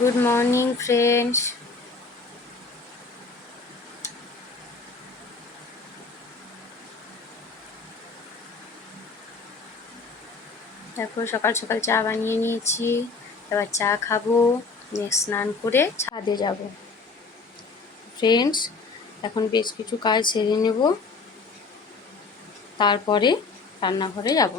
Good morning friends. দেখো সকাল সকাল চা বানিয়ে নিয়েছি, এবার চা খাবো, নেক্সট স্নান করে ছাদে যাব। ফ্রেন্ডস, এখন বেশ কিছু কাজ সেরে নেব, তারপরে রান্নাঘরে যাব।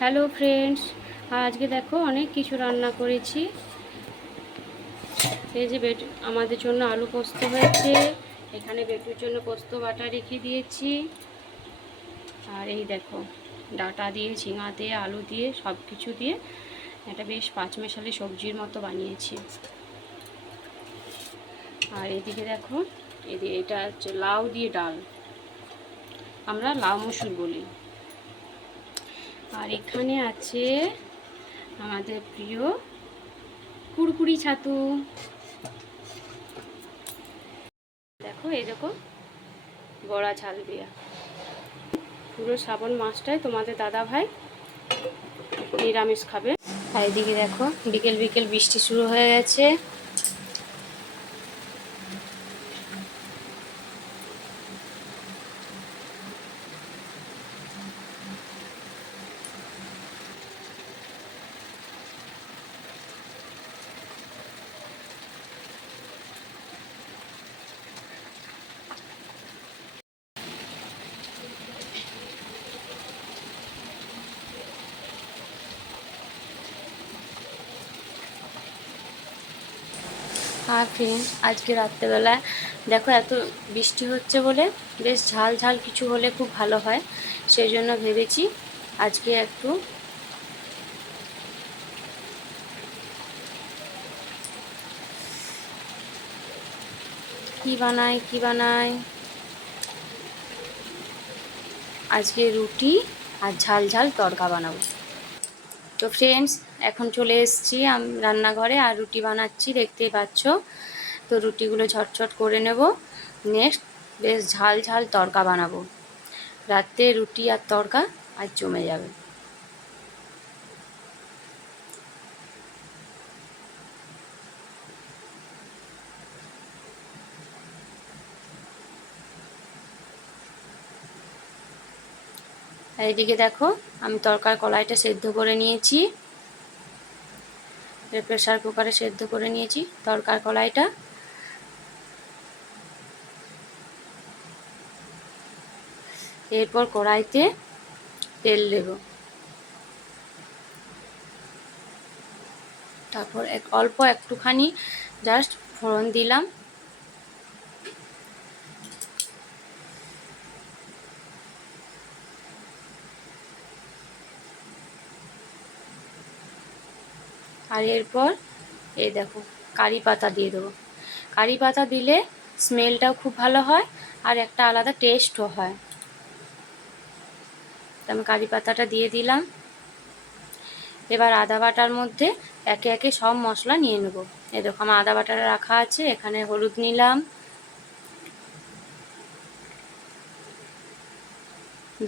হ্যালো ফ্রেন্ডস, আজকে দেখো অনেক কিছু রান্না করেছি। এই যে আমাদের জন্য আলু পোস্ত হয়েছে, এখানে বেটুর জন্য পোস্ত বাটা রেখে দিয়েছি, আর এই দেখো ডাঁটা দিয়ে, ঝিঙা দিয়ে, আলু দিয়ে, সব কিছু দিয়ে একটা বেশ পাঁচমেশালি সবজির মতো বানিয়েছি। আর এদিকে দেখো, এটা হচ্ছে লাউ দিয়ে ডাল, আমরা লাউ মসুর বলি। আর এখানে আছে আমাদের প্রিয় কুড়কুড়ি ছাতু। দেখো এই দেখো বড়া ঝাল দিয়া, পুরো শ্রাবণ মাসটায় তোমাদের দাদা ভাই নিরামিষ খাবে। আর এদিকে দেখো বিকেল বিকেল বৃষ্টি শুরু হয়ে গেছে। আর ফ্রেন্ডস, আজকে রাত্রেবেলায় দেখো এত বৃষ্টি হচ্ছে বলে বেশ ঝাল ঝাল কিছু হলে খুব ভালো হয়, সেই জন্য ভেবেছি আজকে একটু কি বানাই। আজকে রুটি আর ঝাল ঝাল তড়কা বানাবো। তো ফ্রেন্ডস, এখন চলে এসেছি রান্নাঘরে, আর রুটি বানাচ্ছি, দেখতেই পাচ্ছ। তো রুটিগুলো ঝটঝট করে নেব, নেক্সট বেশ ঝাল ঝাল তড়কা বানাবো। রাতে রুটি আর তড়কা আর জমে যাবে। আর এদিকে দেখো আমি তড়কার কড়াইটা সেদ্ধ করে নিয়েছি, প্রেসার কুকারে সেদ্ধ করে নিয়েছি তড়কার কড়াইটা। এরপর কড়াইতে তেল দেব, তারপর অল্প একটুখানি জাস্ট ফোড়ন দিলাম। আর এরপর এই দেখো কারি পাতা দিয়ে দেবো। কারি পাতা দিলে স্মেলটাও খুব ভালো হয় আর একটা আলাদা টেস্টও হয়। তো আমি কারি পাতাটা দিয়ে দিলাম। এবার আদা বাটার মধ্যে একে একে সব মশলা নিয়ে নেব। এই দেখো আমার আদা বাটাটা রাখা আছে, এখানে হলুদ নিলাম,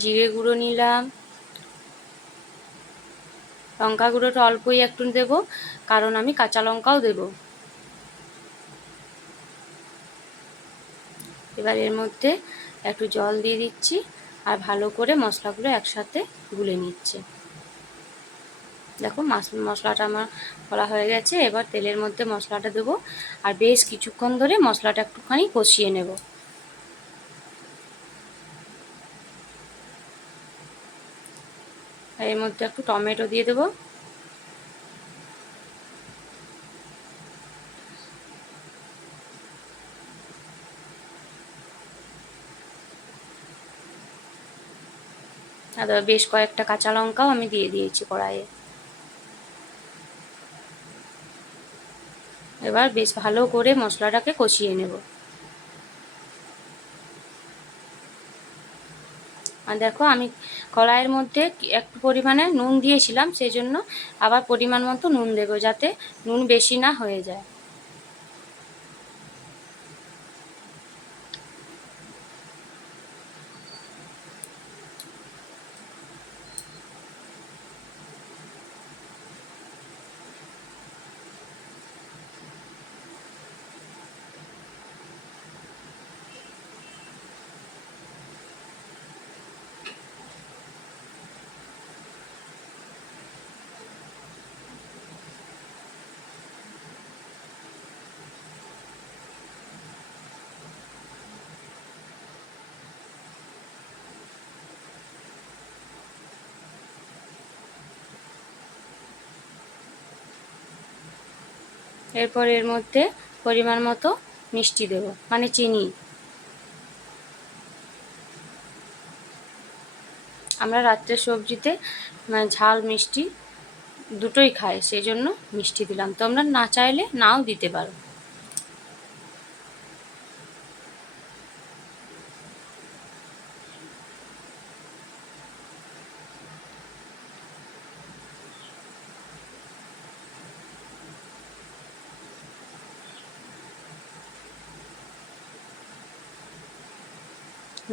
জিরে গুঁড়ো নিলাম, লঙ্কা গুঁড়োটা অল্পই একটু দেব, কারণ আমি কাঁচা লঙ্কাও দেব। এবার এর মধ্যে একটু জল দিয়ে দিচ্ছি আর ভালো করে মশলাগুলো একসাথে গুলে নিচ্ছে। দেখো মশলাটা আমার করা হয়ে গেছে। এবার তেলের মধ্যে মশলাটা দেবো আর বেশ কিছুক্ষণ ধরে মশলাটা একটুখানি কষিয়ে নেব। এর মধ্যে একটু টমেটো দিয়ে দেবো। আর বেশ কয়েকটা কাঁচা লঙ্কাও আমি দিয়ে দিয়েছি কড়াইয়ে। এবার বেশ ভালো করে মশলাটাকে কষিয়ে নেব। আর দেখো আমি কড়াইয়ের মধ্যে একটু পরিমাণে নুন দিয়েছিলাম, সেই জন্য আবার পরিমাণ মতো নুন দেবো, যাতে নুন বেশি না হয়ে যায়। এরপর এর মধ্যে পরিমাণ মতো মিষ্টি দেবো, মানে চিনি। আমরা রাত্রের সবজিতে ঝাল মিষ্টি দুটোই খাই, সেই জন্য মিষ্টি দিলাম। তোমরা না চাইলে নাও দিতে পারো।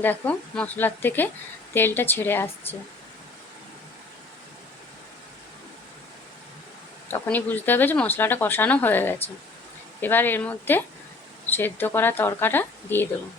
দেখো মশলার থেকে তেলটা ছেড়ে আসছে, তখনই বুঝতে হবে যে মশলাটা কষানো হয়ে গেছে। এবার এর মধ্যে সেদ্ধ করা তরকাটা দিয়ে দেবো।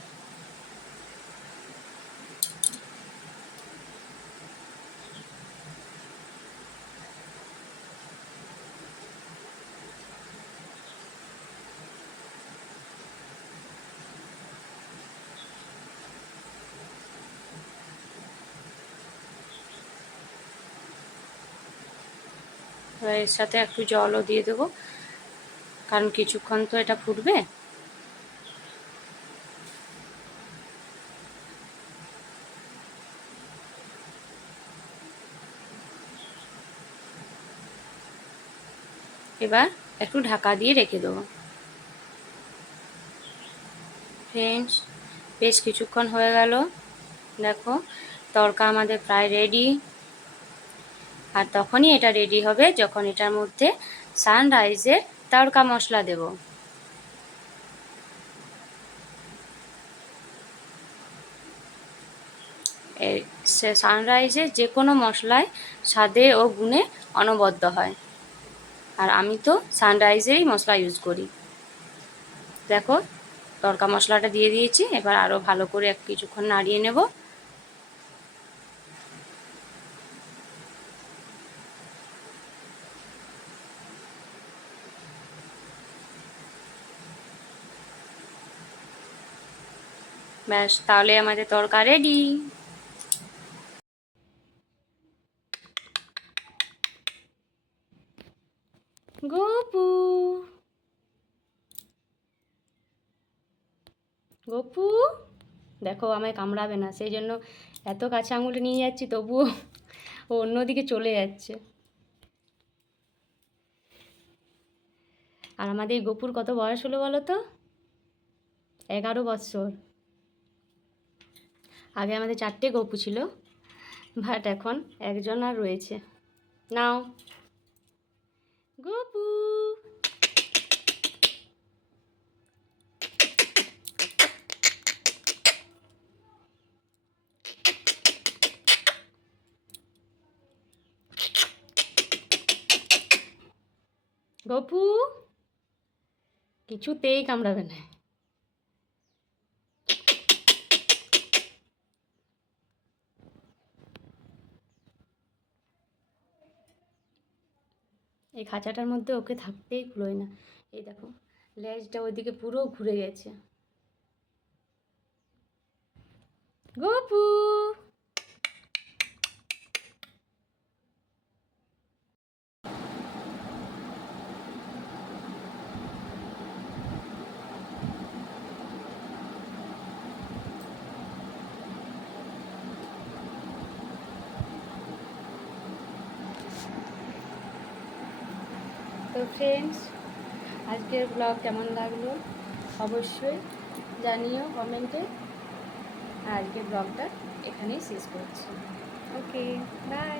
এবার এর সাথে একটু জলও দিয়ে দেবো, কারণ কিছুক্ষণ তো এটা ফুটবে। এবার একটু ঢাকা দিয়ে রেখে দেবো। ফ্রেন্ডস, বেশ কিছুক্ষণ হয়ে গেল, দেখো তরকা আমাদের প্রায় রেডি। আর তখনই এটা রেডি হবে যখন এটার মধ্যে সানরাইজের তড়কা মশলা দেব। সানরাইজের যে কোনো মশলায় স্বাদে ও গুণে অনবদ্য হয়, আর আমি তো সানরাইজেরই মশলা ইউজ করি। দেখো তড়কা মশলাটা দিয়ে দিয়েছি, এবার আরও ভালো করে কিছুক্ষণ নাড়িয়ে নেব। ব্যাস, তাহলে আমাদের তড়কা রেডি। গোপু, গোপু, দেখো আমায় কামড়াবে না, সেই জন্য এত কাছে আঙুলে নিয়ে যাচ্ছি, তবুও ও অন্যদিকে চলে যাচ্ছে। আর আমাদের গোপুর কত বয়স হলো বলো তো? 11 বৎসর। আগে আমাদের 4টে গপু ছিল, বাট এখন একজন আর রয়েছে। নাও গপু। গপু কিছুতেই কামড়াবে না। এই খাঁচাটার মধ্যে ওকে থাকতেই কুলোয় না। এই দেখো লেজটা ওইদিকে পুরো ঘুরে গেছে। গপু, তো ফ্রেন্ডস, আজকের ব্লগ কেমন লাগলো অবশ্যই জানিও কমেন্টে। আর আজকের ব্লগটা এখানেই শেষ করছি। ওকে, বাই।